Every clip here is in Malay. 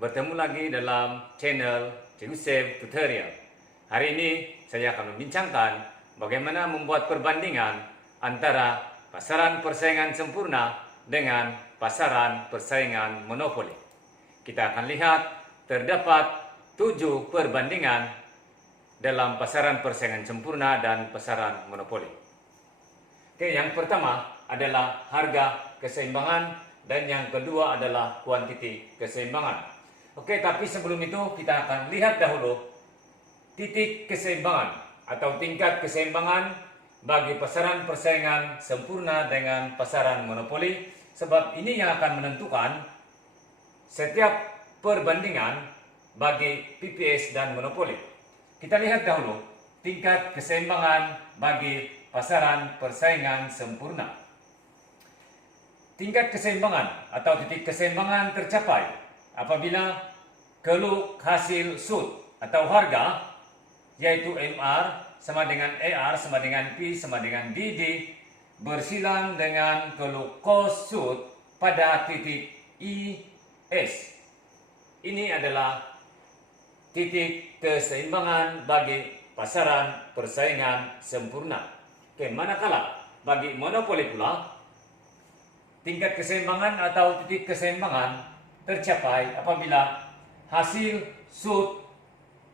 bertemu lagi dalam channel Cikgu Sam Tutorial. Hari ini saya akan membincangkan bagaimana membuat perbandingan antara pasaran persaingan sempurna dengan pasaran persaingan monopoli. Kita akan lihat terdapat 7 perbandingan dalam pasaran persaingan sempurna dan pasaran monopoli. Oke, yang pertama adalah harga keseimbangan dan yang kedua adalah kuantiti keseimbangan. Oke, tapi sebelum itu kita akan lihat dahulu titik keseimbangan atau tingkat keseimbangan bagi pasaran persaingan sempurna dengan pasaran monopoli, sebab ini yang akan menentukan setiap perbandingan bagi PPS dan monopoli. Kita lihat dahulu tingkat keseimbangan bagi pasaran persaingan sempurna. Tingkat keseimbangan atau titik keseimbangan tercapai apabila keluk hasil sud atau harga, yaitu MR sama dengan AR sama dengan P sama dengan DD, bersilang dengan keluk kos sud pada titik IS. Ini adalah titik keseimbangan bagi pasaran persaingan sempurna. Oke, manakala bagi monopoli pula, tingkat keseimbangan atau titik keseimbangan tercapai apabila hasil sud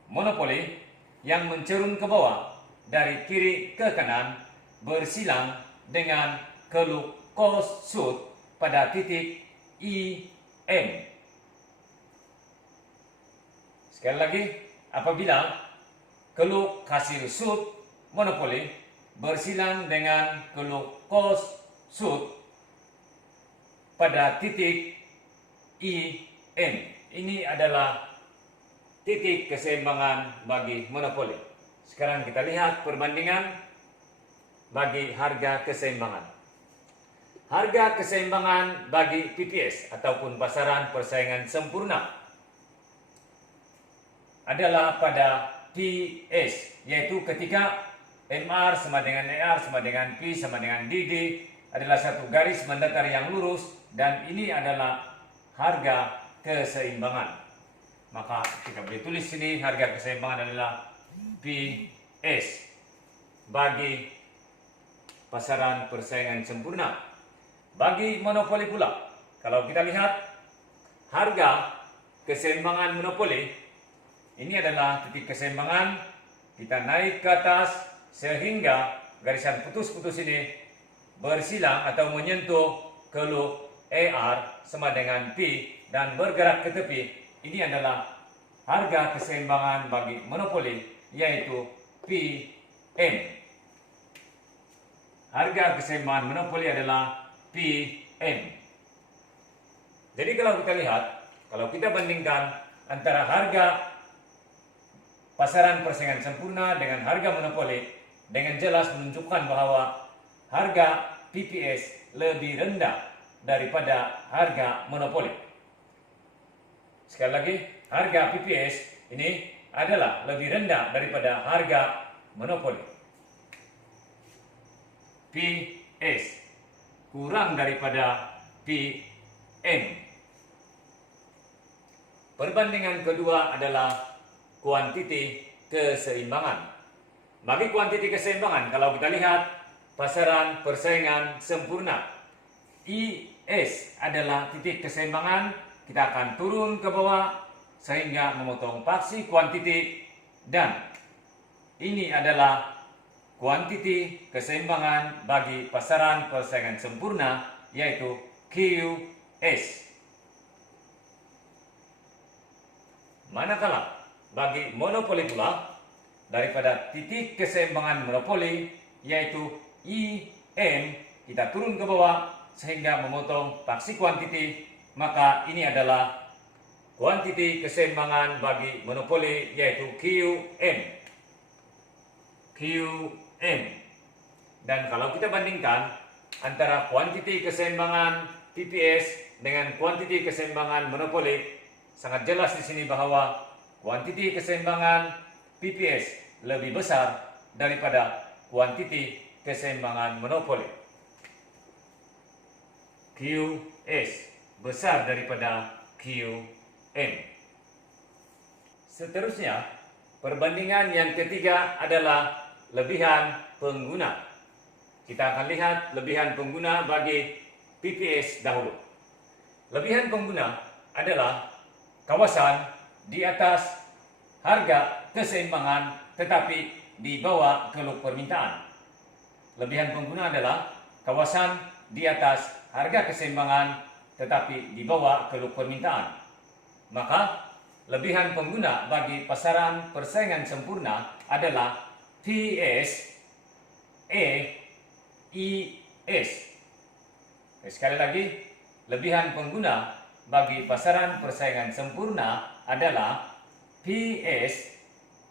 monopoli yang mencerun ke bawah dari kiri ke kanan bersilang dengan keluk kos sud pada titik IM. Sekali lagi, apabila keluk hasil sud monopoli bersilang dengan keluk kos sud pada titik IM. Ini adalah titik keseimbangan bagi monopoli. Sekarang kita lihat perbandingan bagi harga keseimbangan. Harga keseimbangan bagi PPS ataupun pasaran persaingan sempurna adalah pada PS, yaitu ketika MR sama dengan AR sama dengan P sama dengan DD adalah satu garis mendatar yang lurus, dan ini adalah harga keseimbangan. Maka kita boleh tulis sini harga keseimbangan adalah PS bagi pasaran persaingan sempurna. Bagi monopoli pula, kalau kita lihat harga keseimbangan monopoli, ini adalah titik keseimbangan. Kita naik ke atas sehingga garisan putus-putus ini bersilang atau menyentuh keluk AR sama dengan P dan bergerak ke tepi. Ini adalah harga keseimbangan bagi monopoli, yaitu PM. Harga keseimbangan monopoli adalah PM. Jadi kalau kita lihat, kalau kita bandingkan antara harga pasaran persaingan sempurna dengan harga monopoli, dengan jelas menunjukkan bahwa harga PPS lebih rendah daripada harga monopoli. Sekali lagi, harga PPS ini adalah lebih rendah daripada harga monopoli. PS kurang daripada PM. Perbandingan kedua adalah kuantiti keseimbangan. Bagi kuantiti keseimbangan, kalau kita lihat pasaran persaingan sempurna, IS adalah titik keseimbangan. Kita akan turun ke bawah sehingga memotong paksi kuantiti, dan ini adalah kuantiti keseimbangan bagi pasaran persaingan sempurna, yaitu QS. Manakala bagi monopoli pula, daripada titik keseimbangan monopoli yaitu IM, kita turun ke bawah sehingga memotong paksi kuantiti, maka ini adalah kuantiti keseimbangan bagi monopoli yaitu QM. Dan kalau kita bandingkan antara kuantiti keseimbangan PPS dengan kuantiti keseimbangan monopoli, sangat jelas di sini bahwa kuantiti keseimbangan PPS lebih besar daripada kuantiti keseimbangan monopoli. QS besar daripada QM. Seterusnya, perbandingan yang ketiga adalah lebihan pengguna. Kita akan lihat lebihan pengguna bagi PPS dahulu. Lebihan pengguna adalah kawasan di atas harga keseimbangan tetapi di bawah keluk permintaan. Lebihan pengguna adalah kawasan di atas harga keseimbangan tetapi di bawah keluk permintaan. Maka lebihan pengguna bagi pasaran persaingan sempurna adalah PS E I S. Sekali lagi, lebihan pengguna bagi pasaran persaingan sempurna adalah PS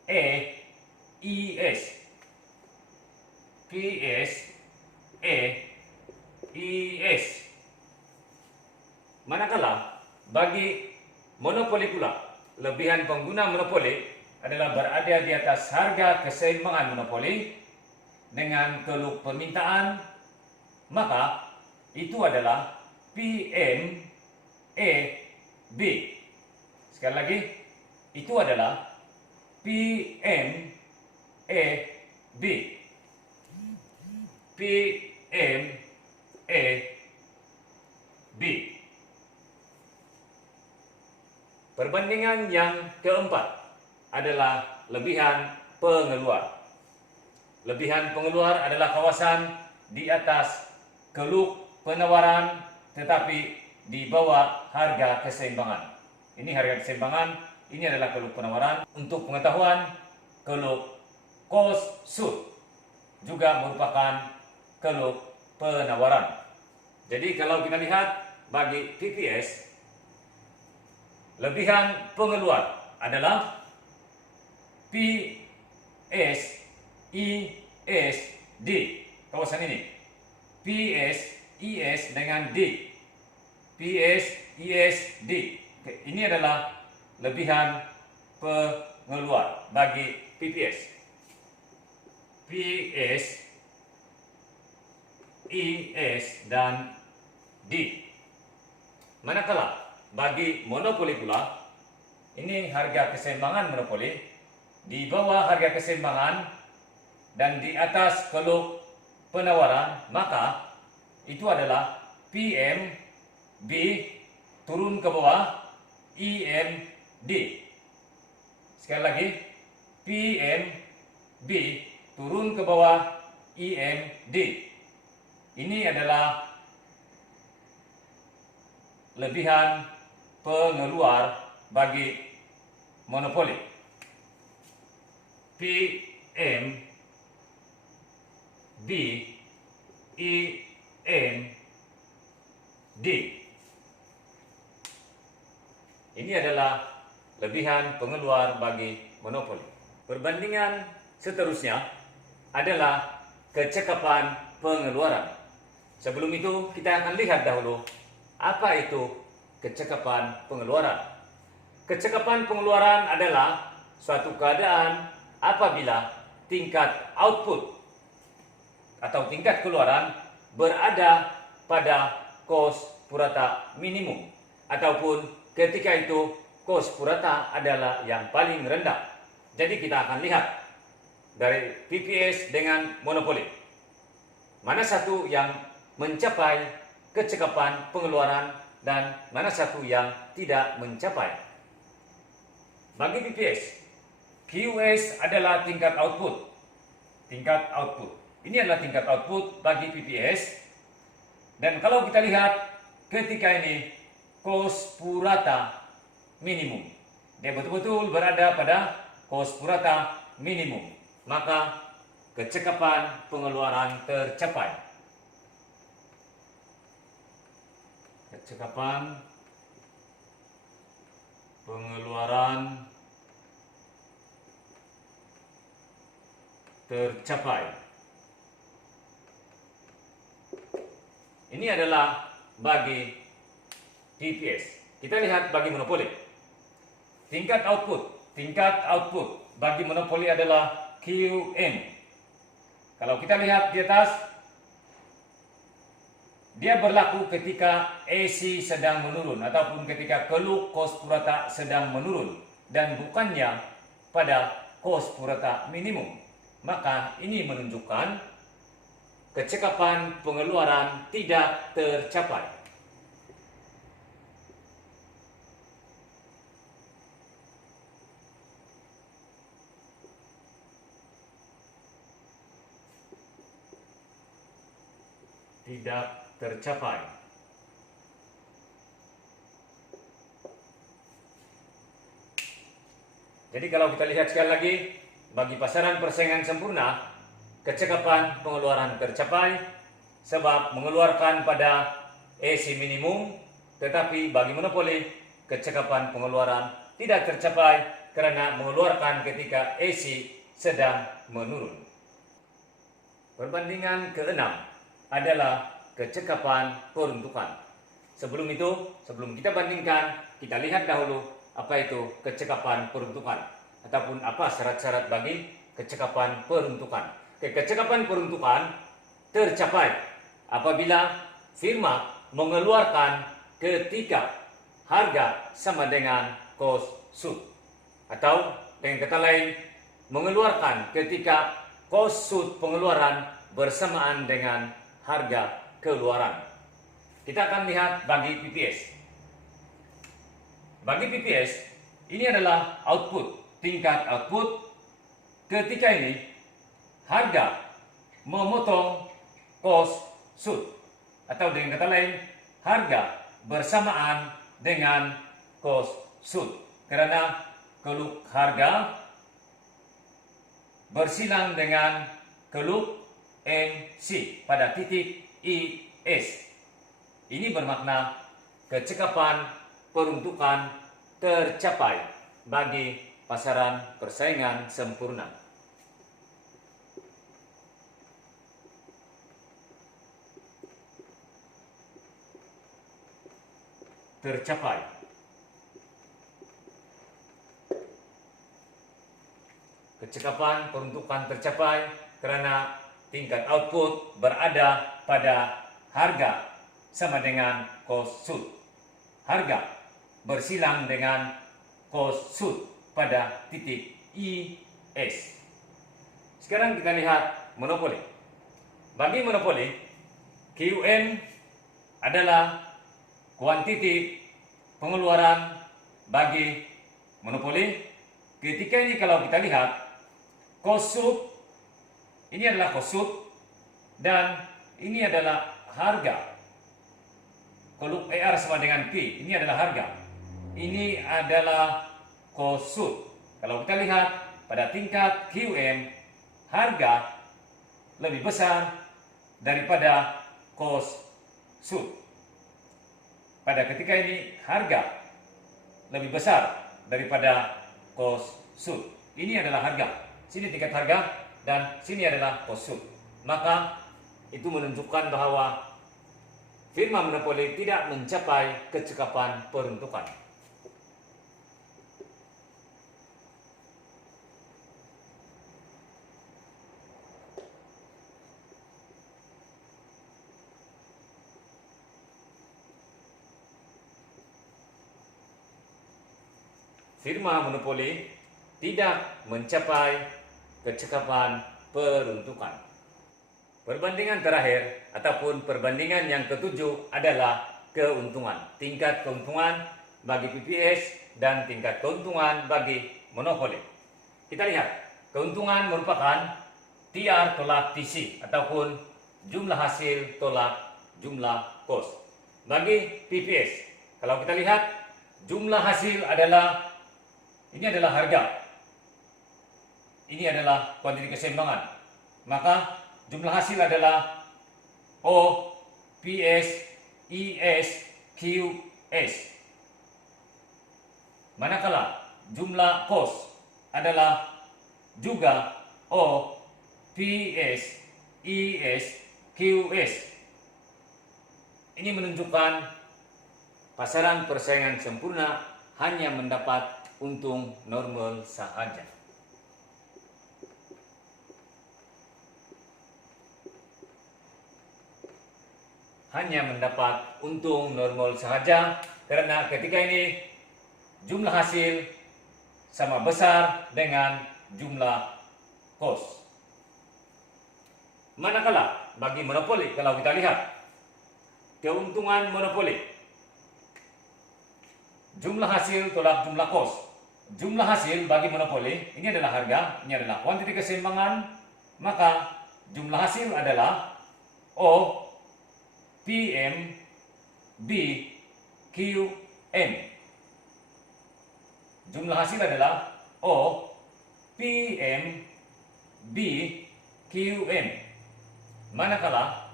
E I S. PS E I S. Manakala bagi monopoli pula, lebihan pengguna monopoli adalah berada di atas harga keseimbangan monopoli dengan keluk permintaan, maka itu adalah PMEB. Sekali lagi, itu adalah PMEB. PMEB. Perbandingan yang keempat adalah lebihan pengeluar. Lebihan pengeluar adalah kawasan di atas keluk penawaran tetapi di bawah harga keseimbangan. Ini harga keseimbangan, ini adalah keluk penawaran. Untuk pengetahuan, keluk cost shoot juga merupakan keluk penawaran. Jadi kalau kita lihat bagi PPS, lebihan pengeluar adalah PSISD, kawasan ini. PSIS dengan D. PSISD. Ini adalah lebihan pengeluar bagi PPS. PSIS dan D. Manakala bagi monopoli pula, ini harga keseimbangan monopoli, di bawah harga keseimbangan dan di atas keluk penawaran, maka itu adalah PMB turun ke bawah IMD. Sekali lagi, PMB turun ke bawah IMD. Ini adalah lebihan pengeluar bagi monopoli. PMB IMD. Ini adalah lebihan pengeluar bagi monopoli. Perbandingan seterusnya adalah kecekapan pengeluaran. Sebelum itu kita akan lihat dahulu apa itu kecekapan pengeluaran. Kecekapan pengeluaran adalah suatu keadaan apabila tingkat output atau tingkat keluaran berada pada kos purata minimum, ataupun ketika itu kos purata adalah yang paling rendah. Jadi kita akan lihat dari PPS dengan monopoli, mana satu yang mencapai kecekapan pengeluaran dan mana satu yang tidak mencapai. Bagi PPS, QS adalah tingkat output. Tingkat output. Ini adalah tingkat output bagi PPS. Dan kalau kita lihat ketika ini kos purata minimum, dia betul-betul berada pada kos purata minimum, maka kecekapan pengeluaran tercapai. Kecekapan pengeluaran tercapai. Ini adalah bagi PPS. Kita lihat bagi monopoli. Tingkat output bagi monopoli adalah QM. Kalau kita lihat di atas, dia berlaku ketika AC sedang menurun ataupun ketika keluk kos purata sedang menurun. dan bukannya pada kos purata minimum. Maka ini menunjukkan kecekapan pengeluaran tidak tercapai. Tidak tercapai. Jadi kalau kita lihat sekali lagi, bagi pasaran persaingan sempurna, kecekapan pengeluaran tercapai sebab mengeluarkan pada EC minimum, tetapi bagi monopoli, kecekapan pengeluaran tidak tercapai karena mengeluarkan ketika EC sedang menurun. Perbandingan keenam adalah kecekapan peruntukan. Sebelum kita bandingkan, kita lihat dahulu apa itu kecekapan peruntukan ataupun apa syarat-syarat bagi kecekapan peruntukan. Kecekapan peruntukan tercapai apabila firma mengeluarkan ketika harga sama dengan cost shoot, atau dengan kata lain mengeluarkan ketika cost shoot pengeluaran bersamaan dengan harga keluaran. Kita akan lihat bagi PPS. Bagi PPS, ini adalah output, tingkat output ketika ini harga memotong cost shoot, atau dengan kata lain harga bersamaan dengan cost shoot, karena keluk harga bersilang dengan keluk MC pada titik IS. Ini bermakna kecekapan peruntukan tercapai bagi pasaran persaingan sempurna. Tercapai. Kecekapan peruntukan tercapai karena tingkat output berada pada harga sama dengan cost shoot. Harga bersilang dengan cost shoot pada titik IS. Sekarang kita lihat monopoli. Bagi monopoli, QM adalah kuantiti pengeluaran bagi monopoli. Ketika ini kalau kita lihat cost shoot, ini adalah cost shoot dan ini adalah harga. Kalau ER sama dengan P, ini adalah harga. Ini adalah cost shoot. Kalau kita lihat pada tingkat QM, harga lebih besar daripada cost shoot. Pada ketika ini harga lebih besar daripada cost shoot. Ini adalah harga. Sini tingkat harga dan sini adalah cost shoot. Maka itu menunjukkan bahwa firma monopoli tidak mencapai kecekapan peruntukan. Firma monopoli tidak mencapai kecekapan peruntukan. Perbandingan terakhir ataupun perbandingan yang ketujuh adalah keuntungan. Tingkat keuntungan bagi PPS dan tingkat keuntungan bagi monopoli. Kita lihat, keuntungan merupakan TR tolak TC ataupun jumlah hasil tolak jumlah kos. Bagi PPS, kalau kita lihat jumlah hasil adalah, ini adalah harga, ini adalah kuantiti keseimbangan, maka jumlah hasil adalah O, PS, IS, QS. Manakala jumlah kos adalah juga O, PS, IS, QS. Ini menunjukkan pasaran persaingan sempurna hanya mendapat untung normal sahaja. Hanya mendapat untung normal sahaja karena ketika ini jumlah hasil sama besar dengan jumlah kos. Manakala bagi monopoli, kalau kita lihat keuntungan monopoli, jumlah hasil tolak jumlah kos. Jumlah hasil bagi monopoli, ini adalah harga, ini adalah kuantiti keseimbangan, maka jumlah hasil adalah O PM B Q M. Jumlah hasil adalah O PM B Q M. Manakala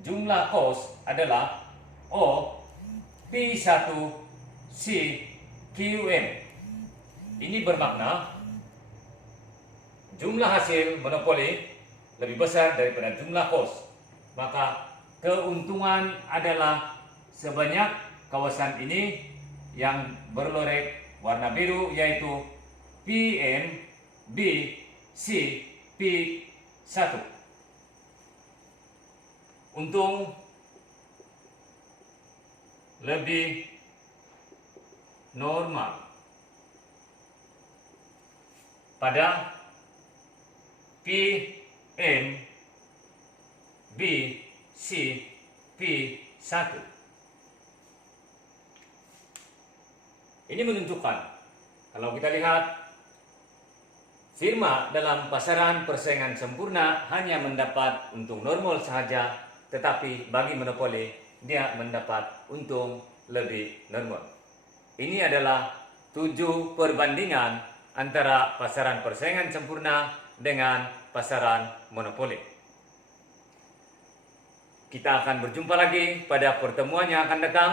jumlah kos adalah O P1 C Q M. Ini bermakna jumlah hasil monopoli lebih besar daripada jumlah kos. Maka keuntungan adalah sebanyak kawasan ini yang berlorek warna biru, yaitu PM B C P1. Untung lebih normal pada PM B C P1. Ini menunjukkan kalau kita lihat firma dalam pasaran persaingan sempurna hanya mendapat untung normal sahaja, tetapi bagi monopoli dia mendapat untung lebih normal. Ini adalah 7 perbandingan antara pasaran persaingan sempurna dengan pasaran monopoli. Kita akan berjumpa lagi pada pertemuan yang akan datang.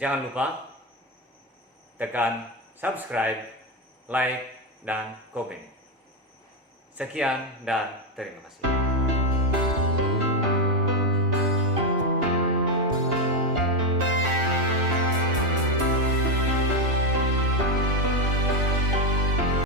Jangan lupa tekan subscribe, like, dan komen. Sekian dan terima kasih.